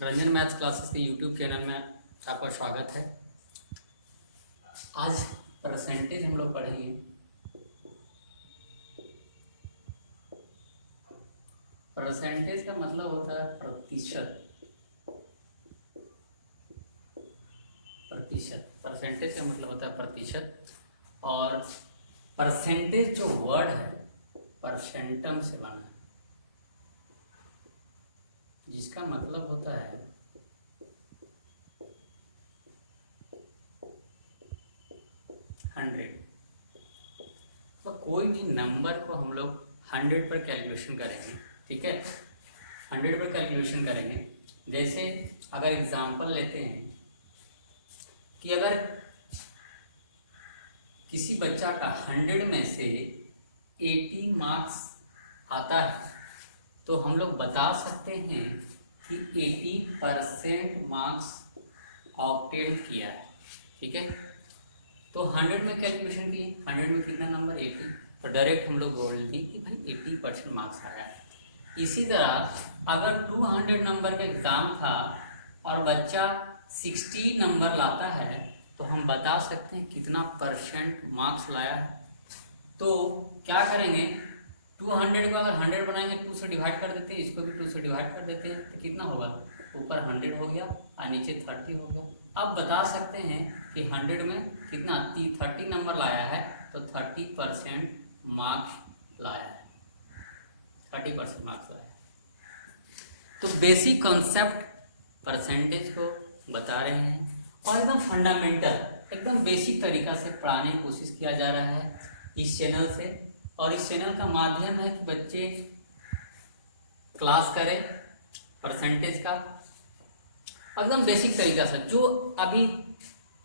Ranjan maths classes के YouTube channel में आपका स्वागत है। आज परसेंटेज हम लोग पढ़ेंगे। परसेंटेज का मतलब होता है प्रतिशत। परसेंटेज का मतलब होता है प्रतिशत। और परसेंटेज जो वर्ड है परसेंटम से बना है, जिसका मतलब होता है 100। तो कोई भी नंबर को हम लोग 100 पर कैलकुलेशन करेंगे, ठीक है। 100 पर कैलकुलेशन करेंगे। जैसे अगर एग्जांपल लेते हैं कि अगर किसी बच्चा का 100 में से 80 मार्क्स आता है तो हम लोग बता सकते हैं कि 80% मार्क्स ऑब्टेन किया है, ठीक है। तो 100 में कैलकुलेशन की, 100 में कितना नंबर 80, तो डायरेक्ट हम लोग बोल दी कि भाई 80% मार्क्स आया है। इसी तरह अगर 200 नंबर का एग्ज़ाम था और बच्चा 60 नंबर लाता है तो हम बता सकते हैं कितना परसेंट मार्क्स लाया है। तो क्या करेंगे, 200 को अगर 100 बनाएंगे 2 से डिवाइड कर देते हैं, इसको भी 2 से डिवाइड कर देते हैं, तो कितना होगा, ऊपर 100 हो गया और नीचे 30 हो गया। अब बता सकते हैं कि 100 में कितना 30 नंबर लाया है, तो 30% मार्क्स लाया है, 30% मार्क्स लाया है। तो बेसिक कॉन्सेप्ट परसेंटेज को बता रहे हैं और एकदम फंडामेंटल, एकदम बेसिक तरीका से पढ़ाने की कोशिश किया जा रहा है इस चैनल से। और इस चैनल का माध्यम है कि बच्चे क्लास करें परसेंटेज का एकदम बेसिक तरीका से। जो अभी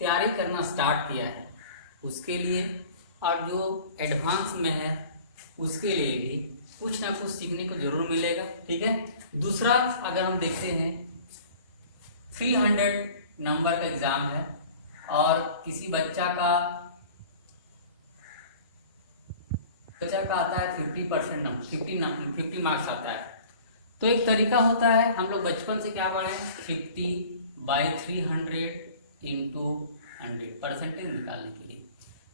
तैयारी करना स्टार्ट किया है उसके लिए और जो एडवांस में है उसके लिए भी कुछ ना कुछ सीखने को जरूर मिलेगा, ठीक है। दूसरा, अगर हम देखते हैं 300 नंबर का एग्जाम है और किसी बच्चा का आता है 50% नंबर, 50 मार्क्स आता है, तो एक तरीका होता है, हम लोग बचपन से क्या पढ़े, 50/300 इंटू 100 परसेंटेज निकालने के लिए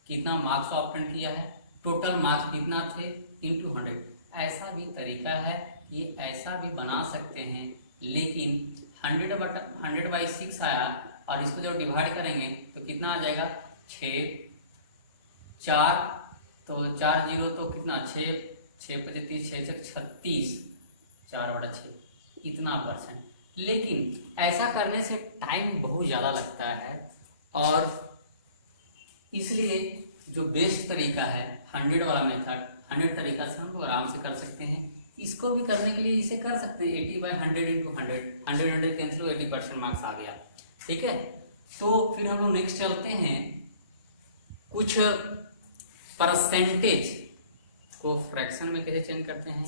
कितना मार्क्स ऑब्टेन किया है, टोटल मार्क्स कितना थे इंटू 100। ऐसा भी तरीका है, ये ऐसा भी बना सकते हैं, लेकिन 100/6 आया और इसको जब डिवाइड करेंगे तो कितना आ जाएगा, 6 4, तो 4 0 तो कितना 6 6 25 6 36, 4/6 इतना परसेंट। लेकिन ऐसा करने से टाइम बहुत ज़्यादा लगता है और इसलिए जो बेस्ट तरीका है 100 वाला मेथड, 100 तरीका से हम लोग आराम से कर सकते हैं। इसको भी करने के लिए इसे कर सकते हैं 80/100 इंटू 100 कैंसिल, 80% मार्क्स आ गया, ठीक है। तो फिर हम लोग नेक्स्ट चलते हैं, कुछ परसेंटेज को फ्रैक्शन में कैसे चेंज करते हैं,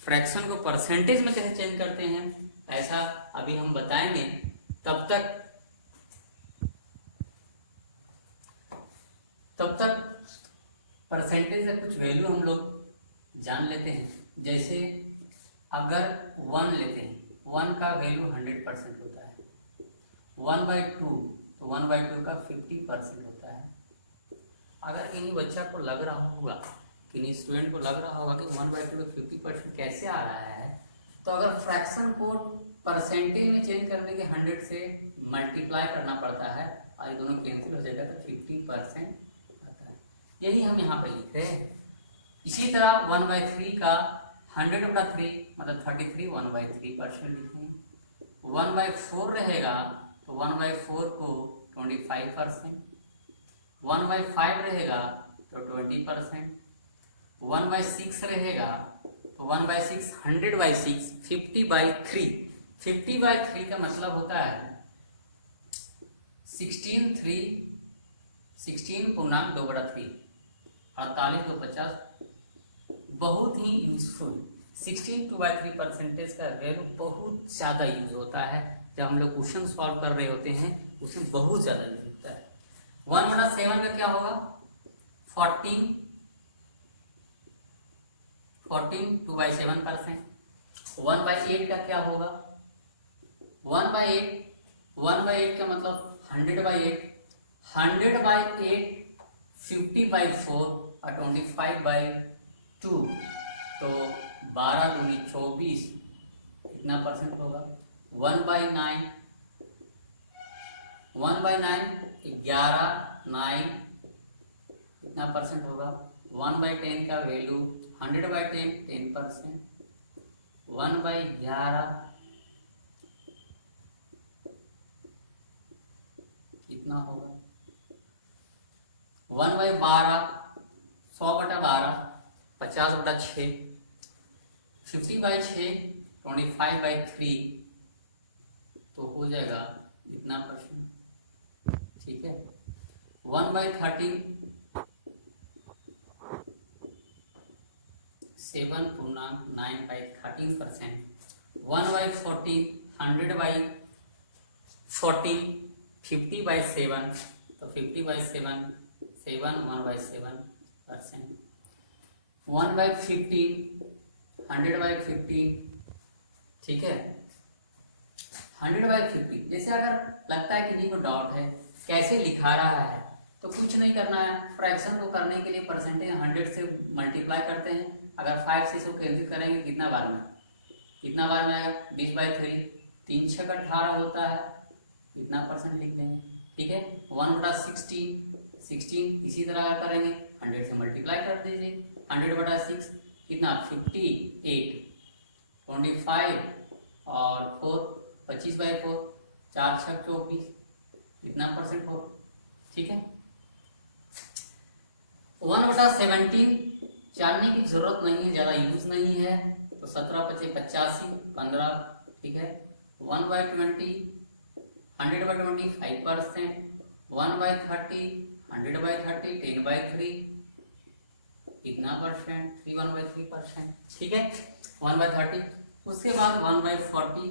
फ्रैक्शन को परसेंटेज में कैसे चेंज करते हैं, ऐसा अभी हम बताएंगे। तब तक परसेंटेज का कुछ वैल्यू हम लोग जान लेते हैं। जैसे अगर 1 लेते हैं, 1 का वैल्यू 100% होता है। 1/2 तो 1/2 का 50% होता है। अगर किन्हीं बच्चा को लग रहा होगा, किन्हीं स्टूडेंट को लग रहा होगा कि 1/2 का 50% कैसे आ रहा है, तो अगर फ्रैक्शन को परसेंटेज में चेंज करने के 100 से मल्टीप्लाई करना पड़ता है और ये दोनों कैंसिल हो जाएगा तो 50% आता है। यही हम यहाँ पे लिख रहे हैं। इसी तरह 1/3 का 100/3 मतलब 33, 1/3% लिखें। 1/4 रहेगा तो 1/4 को 25%, 1/5 रहेगा तो 20%, 1/6 रहेगा तो 1/6 100/6 50/3। 50/3 का मतलब होता है 16 पूर्णांक 2/3, 48 2 50। बहुत ही यूजफुल 16/3 परसेंटेज का वैल्यू बहुत ज़्यादा यूज होता है। जब हम लोग क्वेश्चन सॉल्व कर रहे होते हैं उसमें बहुत ज़्यादा यूज होता है। 1/7 का क्या होगा, 14 2/7%। 1/8 का क्या होगा, 1/8 का मतलब 100/8, 100/8 50/4 और 25/2, तो 12 दूनी 24, कितना परसेंट होगा? 1/9, 1/9 11, 9 कितना परसेंट होगा? 1/10 का वैल्यू 100/10 10%, 1/11 कितना होगा? 1/12 100/12 50/6, 50/6 25/3, तो हो जाएगा कितना परसेंट? ठीक है। 1/13 7.95 13%, 1/14 100/14 50/7, तो 50/7 7 1/7%, 1/15 100/15, ठीक है। 100/50, जैसे अगर लगता है किसी को डाउट है कैसे लिखा रहा है, तो कुछ नहीं करना है। फ्रैक्शन को करने के लिए परसेंटेज 100 से मल्टीप्लाई करते हैं। अगर 5 से इसको कैंसिल करेंगे कितना बार में आएगा? 20/3, 3 6 18 होता है, कितना परसेंट लिख देंगे? ठीक है। 1/16 इसी तरह करेंगे, 100 से मल्टीप्लाई कर दीजिए। 100/6 कितना? 58, 25 और 4 25/4, 4 6 24, कितना परसेंट हो? ठीक है। 1/17 जानने की जरूरत नहीं है, ज्यादा यूज नहीं है, तो 17 × 85 15, ठीक है। 1/20 100/20 5%, 1/30 100/30 10/3, कितना परसेंट? 1/3%, ठीक है। 1/30, उसके बाद 1/40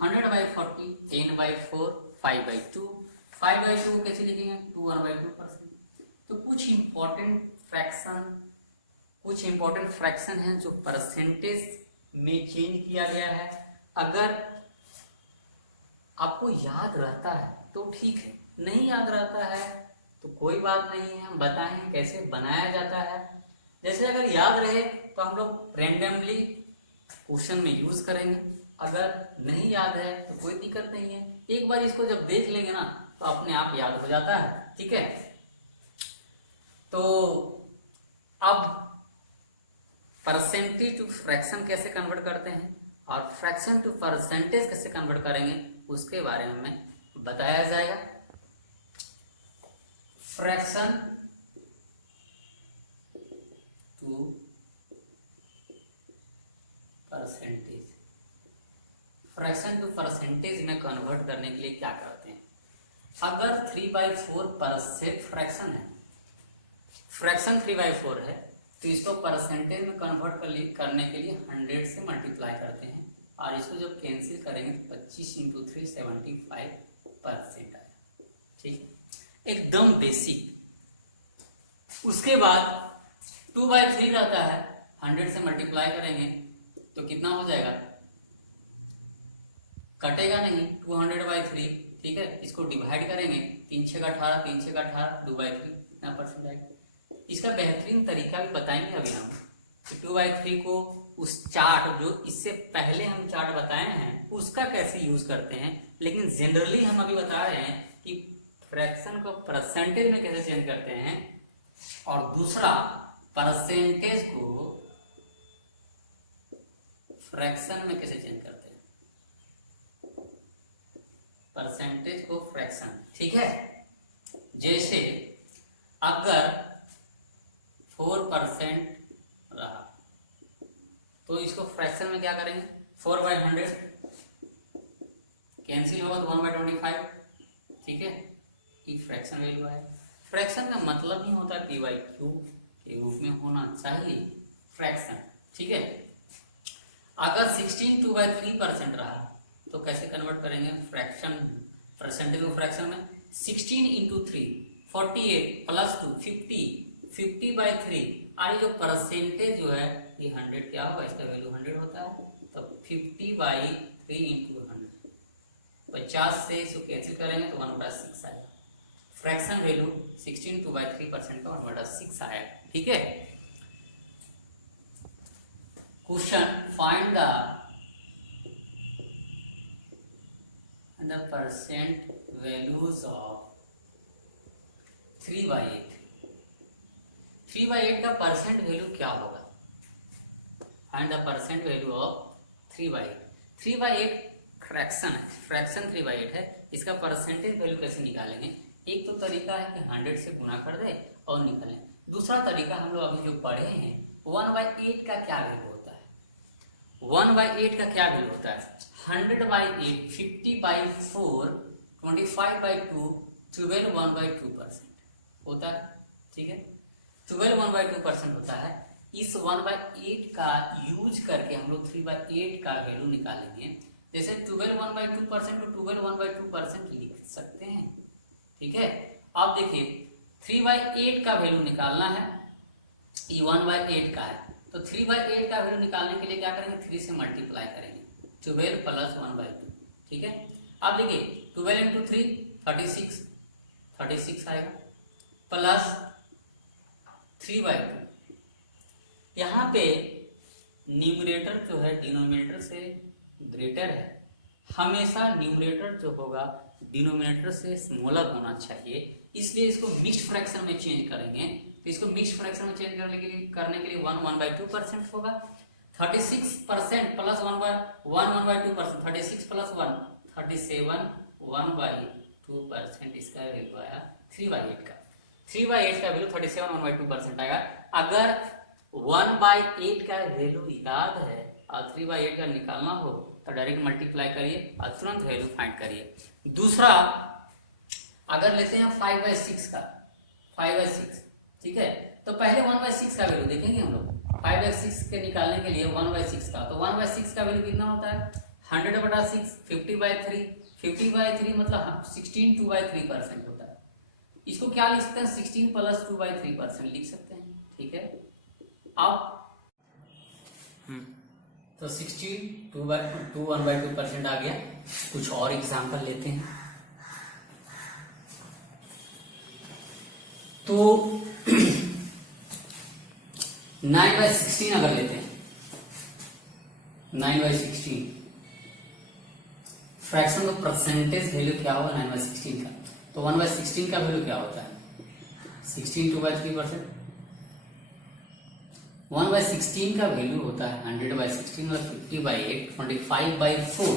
100/40 10/4 5/2, 5/2 कैसे लिखेंगे? 2 1/2%। तो कुछ इंपॉर्टेंट फ्रैक्शन हैं जो परसेंटेज में चेंज किया गया है। अगर आपको याद रहता है तो ठीक है, नहीं याद रहता है तो कोई बात नहीं है, हम बताएं कैसे बनाया जाता है। जैसे अगर याद रहे तो हम लोग रैंडमली क्वेश्चन में यूज करेंगे, अगर नहीं याद है तो कोई दिक्कत नहीं है। एक बार इसको जब देख लेंगे ना तो अपने आप याद हो जाता है, ठीक है। तो अब परसेंटेज टू फ्रैक्शन कैसे कन्वर्ट करते हैं और फ्रैक्शन टू परसेंटेज कैसे कन्वर्ट करेंगे उसके बारे में बताया जाएगा। Fraction to percentage, fraction to percentage में कन्वर्ट करने के लिए क्या करते हैं? अगर 3/4 फ्रैक्शन है, फ्रैक्शन 3/4 है, तो इसको परसेंटेज में कन्वर्ट करने के लिए 100 से मल्टीप्लाई करते हैं और इसको जब कैंसिल करेंगे तो 25 × 3 75% आएगा, ठीक, एकदम बेसिक। उसके बाद 2/3 रहता है, 100 से मल्टीप्लाई करेंगे तो कितना हो जाएगा? कटेगा नहीं, 200/3, ठीक है। इसको डिवाइड करेंगे, 3 6 18 3 6 18 2/3, कितना परसेंट आएगा? इसका बेहतरीन तरीका भी बताएंगे अभी हम। तो 2/3 को उस चार्ट जो इससे पहले हम चार्ट बताए हैं उसका कैसे यूज करते हैं, लेकिन जनरली हम अभी बता रहे हैं कि फ्रैक्शन को परसेंटेज में कैसे चेंज करते हैं और दूसरा परसेंटेज को फ्रैक्शन में कैसे चेंज करते हैं, परसेंटेज को फ्रैक्शन, ठीक है। जैसे अगर 4% रहा तो इसको फ्रैक्शन में क्या करेंगे? 4/100 कैंसिल होगा तो 1/25, ठीक है। ये फ्रैक्शन वैल्यू है। फ्रैक्शन का मतलब ही होता है p/q के रूप में होना चाहिए फ्रैक्शन, ठीक है। अगर 16 2/3% रहा तो कैसे कन्वर्ट करेंगे फ्रैक्शन, परसेंटेज को फ्रैक्शन में? 16 × 3 48 + 2 50, 50/3, और ये जो परसेंटेज जो है ये 100 क्या होगा? इसका वैल्यू 100 होता है, तो 50/3 × 100, 50 से इसको कैंसिल करेंगे तो 1/6 आएगा। फ्रैक्शन वैल्यू 16 2/3% का 1/6 आएगा। ठीक है। Question find the percent values of 3/8। 3/8 का परसेंट वैल्यू क्या होगा? Find the percent value of 3/8। 3/8 fraction है, फ्रैक्शन 3/8 है। इसका परसेंटेज वैल्यू कैसे निकालेंगे? एक तो तरीका है कि 100 से गुना कर दे और निकालें। दूसरा तरीका हम लोग अभी जो पढ़े हैं 1/8 का क्या वैल्यू होता है? 1/8 का क्या वैल्यू होता है? 100/8, 50/4, 25/2, 12 1/2% होता है। ठीक है, 12 1/2% होता है। इस 1/8 का यूज करके हम लोग 3/8 का वैल्यू निकालेंगे। जैसे 12 1/2% को 12 1/2% लिख सकते हैं। ठीक है, अब देखिए 3/8 का वैल्यू निकालना है, ये 1/8 का है, तो 3/8 का वैल्यू निकालने के लिए क्या करेंगे? 3 से मल्टीप्लाई करेंगे, 12 + 1/2। ठीक है, अब देखिए 12 × 3 36 आएगा, प्लस 3/2। यहाँ पे न्यूमरेटर जो है डिनोमिनेटर से ग्रेटर है। हमेशा न्यूमरेटर जो होगा डिनोमिनेटर से स्मॉलर होना चाहिए, इसलिए इसको मिक्स्ड फ्रैक्शन में चेंज करेंगे। तो इसको मिक्स्ड फ्रैक्शन में चेंज करने के लिए 1/2% होगा। 36% + 1/2%, 36 + 1 37, 1/2% इसका वैल्यू आया 3/8 का। 3/8 का वैल्यू 37 1/2% आएगा। अगर 1/8 का वैल्यू याद है और 3/8 का निकालना हो तो डायरेक्ट मल्टीप्लाई करिए और तुरंत वैल्यू फाइंड करिए। दूसरा अगर लेते हैं 5/6 का, 5/6, ठीक है, तो पहले 1/6 का वैल्यू देखेंगे हम लोग। 5/6 के निकालने के लिए 1/6 का, तो 1/6 का वैल्यू कितना होता है? 100/6, 50/3, 50/3 मतलब 16 2/3% होता है। इसको क्या लिख सकते हैं? 16 + 2/3% लिख सकते हैं। ठीक है, अब तो 16 2 1/2% आ गया। कुछ और एग्जाम्पल लेते हैं। तो 9/16 अगर लेते हैं, 9/16 फ्रैक्शन का परसेंटेज वैल्यू क्या होगा 9/16 का? तो 1/16 का वैल्यू क्या होता है? 16 2/3%। 1/16 का वैल्यू होता है 100/16 मतलब 50/8, 25/4,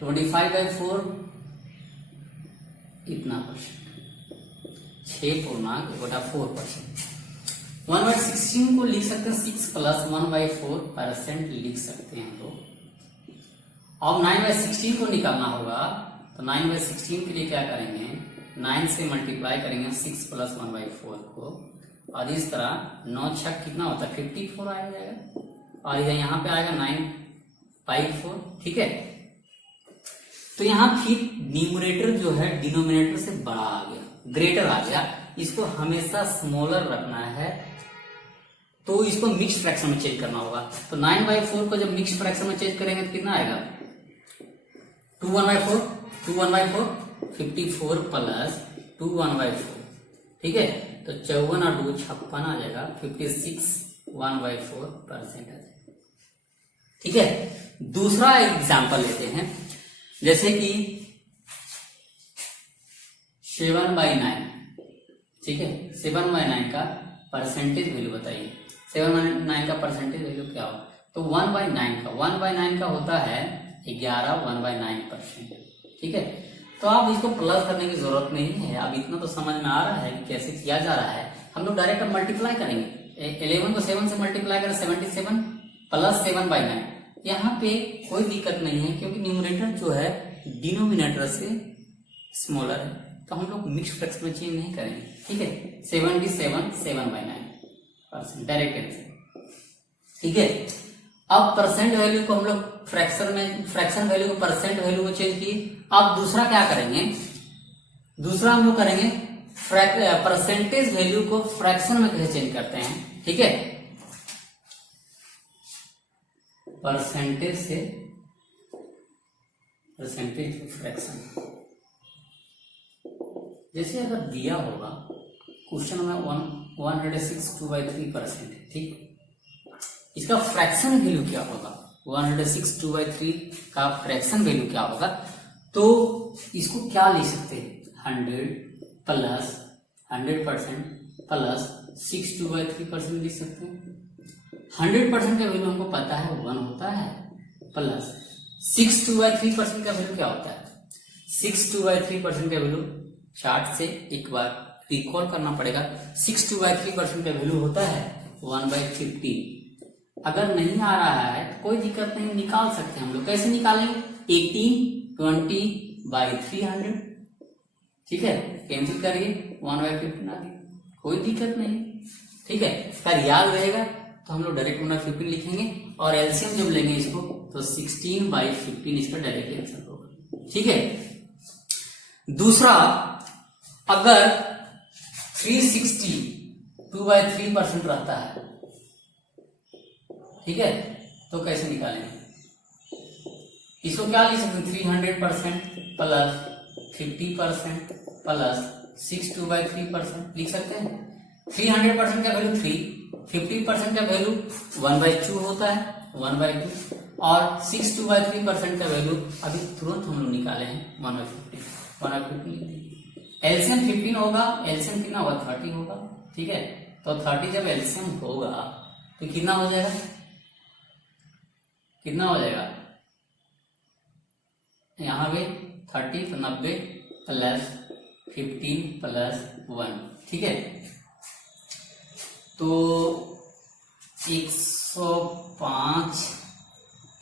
25/4 इतना %, 6.4%। 1/16 को लिख सकते हैं 6 + 1/4% लिख सकते हैं हम लोग। अब 9/16 को निकालना होगा, तो 9/16 के लिए क्या करेंगे? 9 से मल्टीप्लाई करेंगे 6 + 1/4 को, और इस तरह 9 छक कितना होता है? 54 आ जाएगा, और यहाँ पे आएगा 9/4। ठीक है, तो यहाँ फिर न्यूमरेटर जो है डिनोमिनेटर से बड़ा आ गया, ग्रेटर आ गया। इसको हमेशा स्मॉलर रखना है, तो इसको मिक्स फ्रैक्शन में चेंज करना होगा। तो 9/4 को जब मिक्स फ्रैक्शन में चेंज करेंगे तो कितना आएगा? 2 1/4, 2 1/4, 54 + 2 1/4। ठीक है, तो 54 और 2 56 आ जाएगा, 56 1/4% आ जाएगा। ठीक है, दूसरा एग्जाम्पल लेते हैं, जैसे कि 7/9। ठीक है, 7/9 का परसेंटेज वैल्यू बताइए। 7/9 का परसेंटेज वैल्यू क्या हो? तो 1/9 का होता है 11 1/9%। ठीक है, तो आप इसको प्लस करने की जरूरत नहीं है, अब इतना तो समझ में आ रहा है कि कैसे किया जा रहा है। हम लोग डायरेक्ट मल्टीप्लाई करेंगे। 11 को 7 से मल्टीप्लाई करें 77 + 7/9। यहाँ पे कोई दिक्कत नहीं है, क्योंकि न्यूमरेटर जो है डिनोमिनेटर से स्मॉलर है, तो हम लोग मिक्स फ्रैक्शन में चेंज नहीं करेंगे। ठीक है, 77 7/9% डायरेक्ट आंसर। ठीक है, अब परसेंट वैल्यू को हम लोग फ्रैक्शन वैल्यू को परसेंट वैल्यू में चेंज किए। अब दूसरा क्या करेंगे? दूसरा हम लोग करेंगे परसेंटेज वैल्यू को फ्रैक्शन में कैसे चेंज करते हैं। ठीक है, परसेंटेज से परसेंटेज ऑफ फ्रैक्शन। जैसे अगर दिया होगा क्वेश्चन में 106 2/3%, ठीक, इसका फ्रैक्शन वैल्यू क्या होगा, 106 2/3 का फ्रैक्शन वैल्यू क्या होगा, तो इसको क्या लिख सकते हैं, 100% प्लस 6 2/3% लिख सकते हैं। 100% का वैल्यू हमको पता है 1 होता है, प्लस 6 2/3% का वैल्यू क्या होता है, 6 2/3% का वैल्यू चार्ट से एक बार रिकॉल करना पड़ेगा। 6 2/3% का वैल्यू होता है 1/15। अगर नहीं आ रहा है तो कोई दिक्कत नहीं, निकाल सकते हैं हम लोग। कैसे निकालेंगे, 18/20/300, ठीक है, कैंसिल करिए, 1/15 आ गया, कोई दिक्कत नहीं, ठीक है। अगर याद रहेगा तो हम लोग डायरेक्ट 1/15 लिखेंगे और एलसीएम जब लेंगे इसको तो 16/15 इसका डायरेक्ट आंसर होगा, ठीक है। दूसरा, अगर 360 2/3% रहता है, ठीक है, तो कैसे निकालेंगे, इसको क्या लिख सकते हैं, 300% प्लस 50% प्लस 6 2/3% लिख सकते हैं। 300% का वैल्यू 3, 50% का वैल्यू 1/2 होता है, 1/2, और 6 2/3% का वैल्यू अभी तुरंत हम लोग निकाले हैं 1/15। एलसीएम 15 होगा, एलसीएम कितना होगा, 30 होगा, ठीक है। तो 30 जब एलसीएम होगा तो कितना हो जाएगा, कितना हो जाएगा, यहाँ पे 30 तो 90 प्लस 15 प्लस 1, ठीक है। तो 105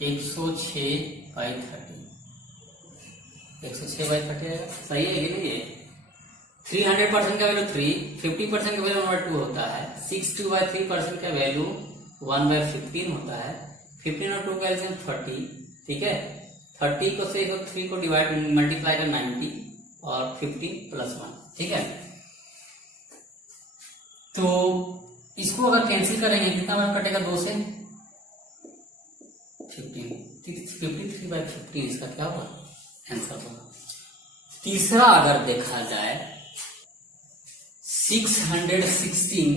106/30, 106/30 सही है कि नहीं है। 300% का वैल्यू 3, 50% का वैल्यू 1/2 होता है, 6 2/3% का वैल्यू 1/15 होता है, 15 और 2 का एलसीएम 30, ठीक है। 30 को से 3 को डिवाइड मल्टीप्लाई कर 90 और 15 प्लस 1, ठीक है। तो इसको अगर कैंसिल करेंगे कितना बार कटेगा, 2 से 15, 53/15 इसका क्या होगा, आंसर होगा। तीसरा अगर देखा जाए 616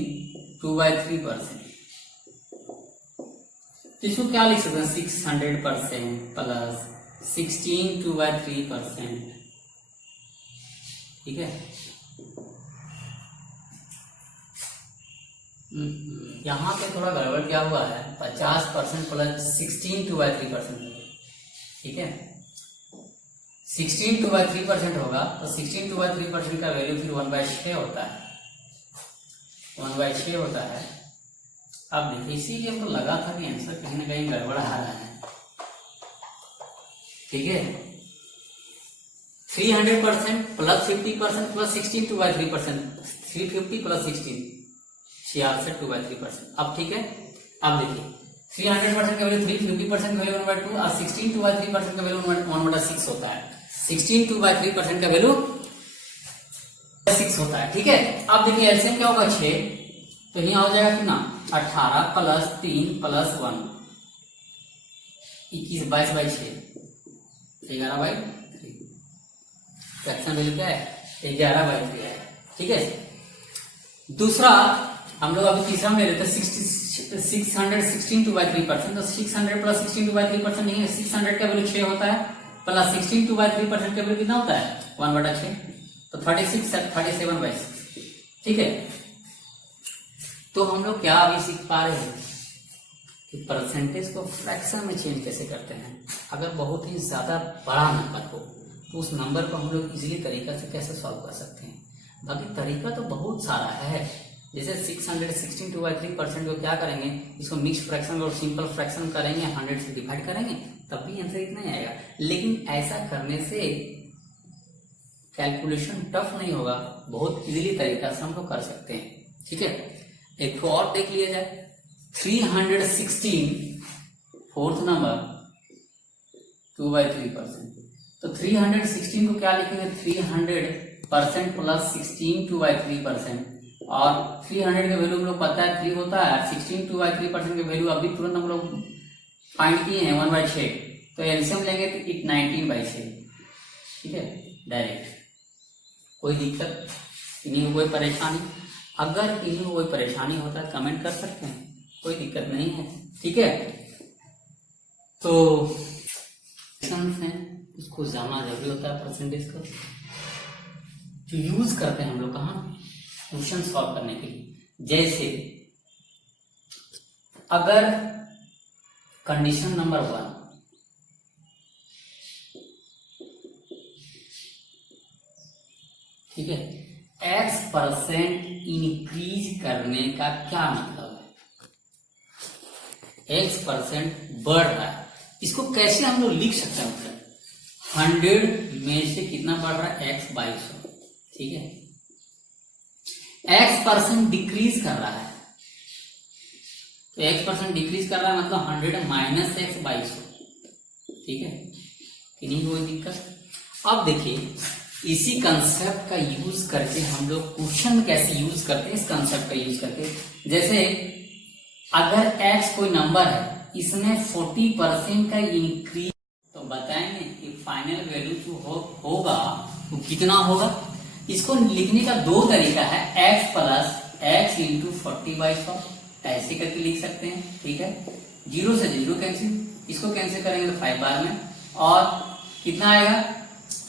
2/3%, इसको क्या लिख सकते हैं, 600% प्लस 16 2/3%, ठीक है। यहाँ पे थोड़ा गड़बड़ क्या हुआ है, 50% प्लस 16 2/3%, ठीक है। 16 2/3% होगा तो 16 2/3% का वैल्यू फिर 1/6 होता है, 1/6 होता है। अब देखिए इसीलिए हमको लगा था कि आंसर कहीं ना कहीं गड़बड़ आ रहा है, ठीक है। 300% प्लस 50% प्लस 16 2/3%, 350 प्लस 16 66 2/3%। अब ठीक है, अब देखिए 300% का वैल्यू 3, 50% का वैल्यू 1/2 और 16 2/3% का वैल्यू 1/6 होता है। 16 2/3% का वैल्यू 6 होता है, ठीक है। अब देखिए एलसीएम क्या होगा, 6, तो यहाँ हो जाएगा कितना, 18 प्लस 3 प्लस 1, 21, 22/6, 11/3। फ्रैक्शन वैल्यू क्या है, 11/3 है, ठीक है। दूसरा हम लोग अभी तीसरा में ले लेते हैं 616 2/3%, तो 600 प्लस 16 2/3% नहीं है, 600 का वैल्यू 6 होता है, प्लस 16 2/3% का वैल्यू कितना होता है, 1/6, तो 37/6, ठीक है। तो हम लोग क्या अभी सीख पा रहे हैं कि परसेंटेज को फ्रैक्शन में चेंज कैसे करते हैं। अगर बहुत ही ज्यादा बड़ा नंबर हो तो उस नंबर को हम लोग इजीली तरीका से कैसे सॉल्व कर सकते हैं। बाकी तरीका तो बहुत सारा है, जैसे 616 2/3% को क्या करेंगे, इसको मिक्स फ्रैक्शन और सिंपल फ्रैक्शन करेंगे, 100 से डिवाइड करेंगे, तब भी आंसर इतना ही आएगा। लेकिन ऐसा करने से कैलकुलेशन टफ नहीं होगा, बहुत इजीली तरीका से हम लोग कर सकते हैं, ठीक है। एक तो और देख लिया जाए, 316 फोर्थ नंबर 2/3%, तो 316 को क्या लिखेंगे, 300% प्लस 16 2/3%, और 300 का वैल्यू हम लोग पता है 3 होता है, 16 2/3% का वैल्यू अभी तुरंत हम लोग फाइंड किए हैं 1/6, तो एलसीएम लेंगे तो 19/6, ठीक है डायरेक्ट। कोई दिक्कत, इन्हीं को कोई परेशानी? अगर इन्हीं को कोई परेशानी होता है कमेंट कर सकते हैं, कोई दिक्कत नहीं है, ठीक है। तो उसको जानना जरूरी होता है परसेंटेज का, जो यूज करते हैं हम लोग कहाँ, क्वेश्चन सॉल्व करने के लिए। जैसे अगर कंडीशन नंबर 1 ठीक है, x% इंक्रीज करने का क्या मतलब है? x% बढ़ रहा है, इसको कैसे हम लोग लिख सकते हैं? मतलब 100 में से कितना बढ़ रहा है? x/100, ठीक है। x% डिक्रीज कर रहा है, तो x% डिक्रीज कर रहा है मतलब 100 माइनस x/100, ठीक है, नहीं कोई दिक्कत। अब देखिए इसी कंसेप्ट का यूज करके हम लोग क्वेश्चन कैसे यूज करते हैं, इस कंसेप्ट का यूज करके। जैसे अगर x कोई नंबर है, इसमें 40% का इंक्रीज, तो बताएंगे कि फाइनल वैल्यू जो होगा वो कितना होगा। इसको लिखने का दो तरीका है, x प्लस x इंटू 40/100, ऐसे करके लिख सकते हैं, ठीक है। 0 से 0 कैंसिल, इसको कैंसिल करेंगे तो 5 बार में, और कितना आएगा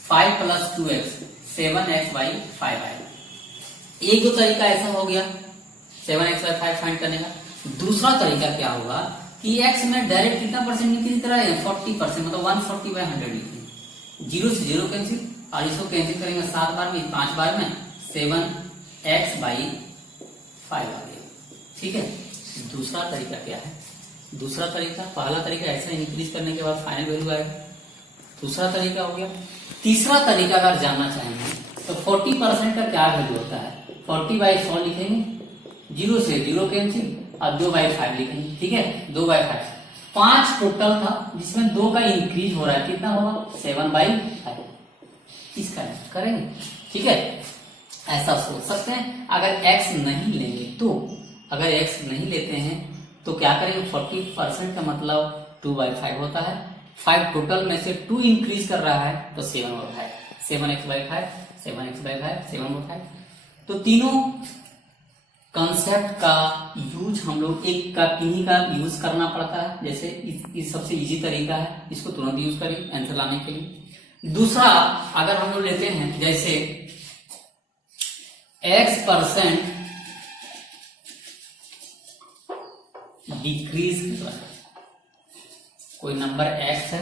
5 प्लस 2x 7x/5 आएगा। एक दो तरीका ऐसा हो गया 7x/5 फाइंड करने का। दूसरा तरीका क्या होगा कि x में डायरेक्ट कितना परसेंट इंक्रीज करा है, 40%, मतलब 140/100 लिखेंगे। 0 से 0 कैंसिल, और इसको कैंसिल करेंगे 7 बार में, 5 बार में 7x/5 आ गया, ठीक है। दूसरा तरीका क्या है? दूसरा तरीका, पहला तरीका ऐसा इंक्रीज करने के बाद फाइनल वैल्यू आएगा, दूसरा तरीका हो गया। तीसरा तरीका अगर जानना चाहेंगे तो 40% का क्या वैल्यू होता है, 40/100 लिखेंगे, 0 से 0 कैंसिल, और 2/5 लिखेंगे, ठीक है। 2/5, 5 टोटल था जिसमें 2 का इंक्रीज हो रहा है, कितना होगा 7/5, इसका करेंगे, ठीक है। ऐसा सोच सकते हैं। अगर x नहीं लेंगे तो, अगर x नहीं लेते हैं तो क्या करेंगे, 40% का मतलब 2/5 होता है, 5 टोटल में से 2 इंक्रीज कर रहा है तो 7/5, 7x/5, 7x/5, 7/5। तो तीनों कंसेप्ट का यूज हम लोग एक का किन्हीं का यूज करना पड़ता है। जैसे इस सबसे इजी तरीका है, इसको तुरंत यूज करें आंसर लाने के लिए। दूसरा अगर हम लोग लेते हैं जैसे x% डिक्रीज कर रहा है, कोई नंबर x है,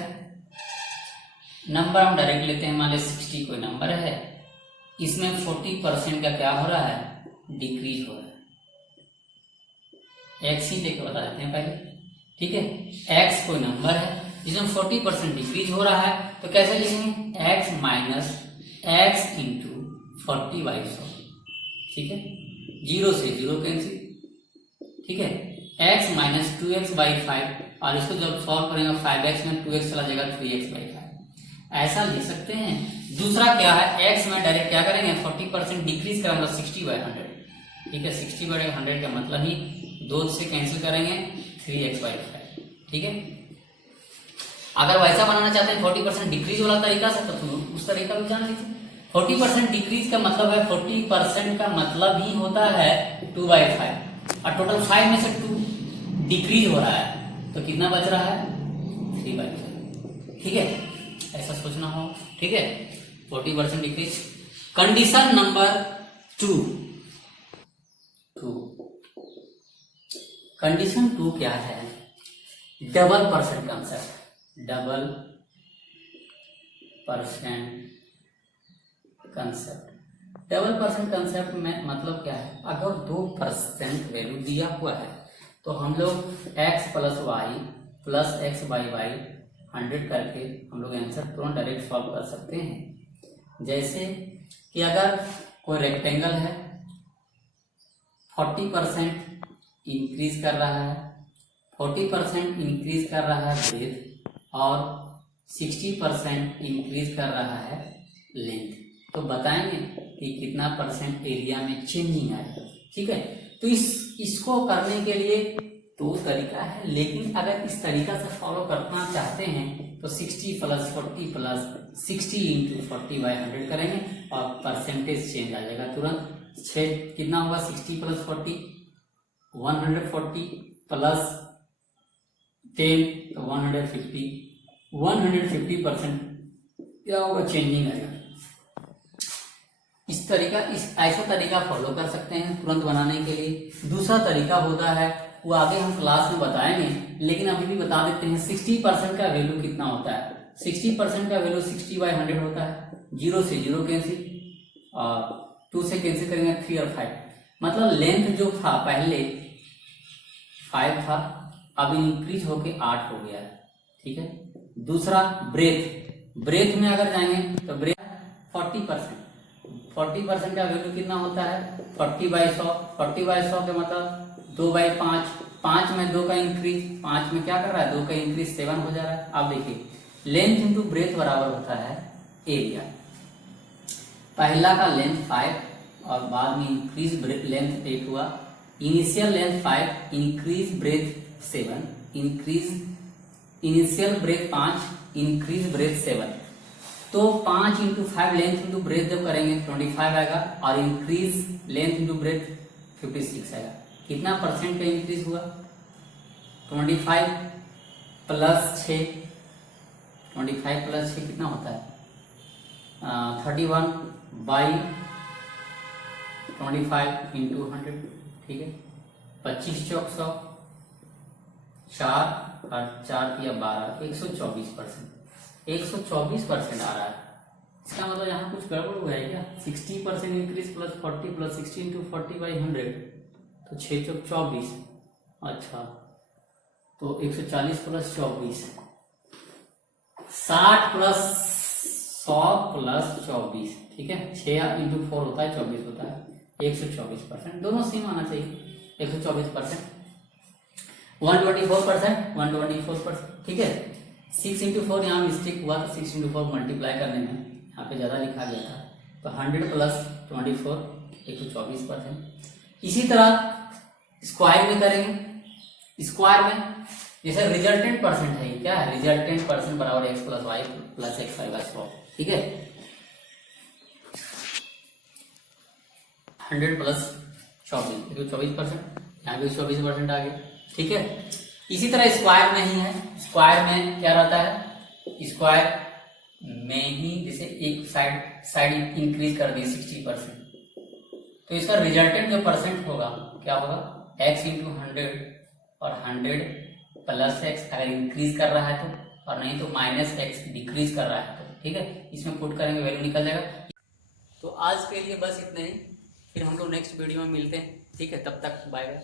नंबर हम डायरेक्ट लेते हैं, मान लीजिए 60 कोई नंबर है, इसमें 40% का क्या हो रहा है, डिक्रीज हो रहा है। x ही लेके बता देते हैं पहले, ठीक है। x कोई नंबर है जिसमें 40% डिक्रीज हो रहा है, तो कैसे लिखेंगे, x माइनस x इंटू 40/100, ठीक है। 0 से 0 कैंसिल, ठीक है। x माइनस 2x/5, और इसको जब सॉल्व करेंगे 5x में 2x चला जाएगा 3x/5, ऐसा लिख सकते हैं। दूसरा क्या है, x में डायरेक्ट क्या करेंगे, 40% डिक्रीज करेंगे 60/100, ठीक है। 60/100 का मतलब ही 2 से कैंसिल करेंगे 3x/5, ठीक है। अगर वैसा बनाना चाहते हैं 40% डिक्रीज वाला तरीका से, तो उस तरीका भी जान लीजिए। 40% डिक्रीज का मतलब है, 40% का मतलब ही होता है 2/5, और टोटल 5 में से 2 डिक्रीज हो रहा है, तो कितना बच रहा है 3/5, ठीक है। ऐसा सोचना हो, ठीक है। 40% डिक्रीज। कंडीशन नंबर 2, कंडीशन 2 क्या है, double percent concept. Double percent concept, double percent concept में मतलब क्या है, अगर 2% वैल्यू दिया हुआ है तो हम लोग x plus Y plus x/y 100 करके हम लोग आंसर तुरंत डायरेक्ट सॉल्व कर सकते हैं। जैसे कि अगर कोई रेक्टेंगल है, 40% इंक्रीज कर रहा है, 40% इंक्रीज कर रहा है ब्रेथ, और 60% इंक्रीज कर रहा है लेंथ, तो बताएंगे कि कितना परसेंट एरिया में चेंजिंग आएगा, ठीक है। तो इसको करने के लिए तो तरीका है, लेकिन अगर इस तरीका से फॉलो करना चाहते हैं तो 60 + 40 + 60 × 40/100 करेंगे और परसेंटेज चेंज आ जाएगा तुरंत। 6 कितना होगा, 60 + 40 140 + 10 तो 150% क्या होगा, चेंजिंग आएगा। ऐसा तरीका फॉलो कर सकते हैं तुरंत बनाने के लिए। दूसरा तरीका होता है, वो आगे हम क्लास में बताएंगे, लेकिन अभी भी बता देते हैं। 60% का वैल्यू कितना होता है? 60% का वैल्यू 60/100 होता है। 0 से 0 कैंसिल, और 2 से कैंसिल करेंगे 3 और 5, मतलब लेंथ जो था पहले 5 था, अब इंक्रीज होके 8 हो गया है, ठीक है। दूसरा ब्रेथ में अगर जाएंगे तो ब्रेथ 40% का वैल्यू कितना होता है? 40/100। 40/100 के मतलब 2/5, 5 में 2 का इंक्रीज, 5 में क्या कर रहा है, 2 का इंक्रीज 7 हो जा रहा है। अब देखिए लेंथ इंटू ब्रेथ बराबर होता है एरिया। पहला का लेंथ 5 और बाद में इंक्रीज लेंथ 8 हुआ। Initial length 5, increase breadth 7, initial breadth 5, increase breadth 7। तो 5 × 5 लेंथ इंटू ब्रेथ जब करेंगे 25 आएगा, और इंक्रीज लेंथ इंटू ब्रेथ 56 आएगा। कितना परसेंट का इंक्रीज हुआ? 25 + 6, 25 + 6 कितना होता है? 31/25 × 100, ठीक है। 25 चौक 100, 4 और 4 किया 12, 124%। 124% आ रहा है। इसका मतलब यहाँ कुछ गड़बड़ हुआ है क्या? 60% इंक्रीज + 40 + 60 × 40/100 तो 6 चौक 24। अच्छा, तो 140 + 24, 60 + 100 + 24, ठीक है। 6 × 4 होता है 24 होता है, 124%। दोनों सेम आना चाहिए। 124%, 124%, ठीक है। 6 × 4 यहाँ मिस्टेक हुआ, तो 6 × 4 मल्टीप्लाई करने में यहाँ पे ज्यादा लिखा गया था, तो 100 + 24 124%। इसी तरह स्क्वायर में करेंगे। स्क्वायर में जैसे रिजल्टेंट परसेंट है, क्या है? रिजल्टेंट परसेंट बराबर x + y + x/100, ठीक है। 100 + 24 124%, यहाँ भी 24% आ गया, ठीक है। इसी तरह स्क्वायर में ही है। स्क्वायर में क्या रहता है? स्क्वायर में ही जैसे एक साइड इंक्रीज कर दी 60%, तो इसका रिजल्टेंट जो परसेंट होगा क्या होगा? x × 100, और 100 + x अगर इंक्रीज कर रहा है तो, और नहीं तो -x डिक्रीज कर रहा है तो, ठीक है। इसमें पुट करेंगे, वैल्यू निकल जाएगा। तो आज के लिए बस इतना ही, फिर हम लोग नेक्स्ट वीडियो में मिलते हैं, ठीक है। तब तक बाय बाय।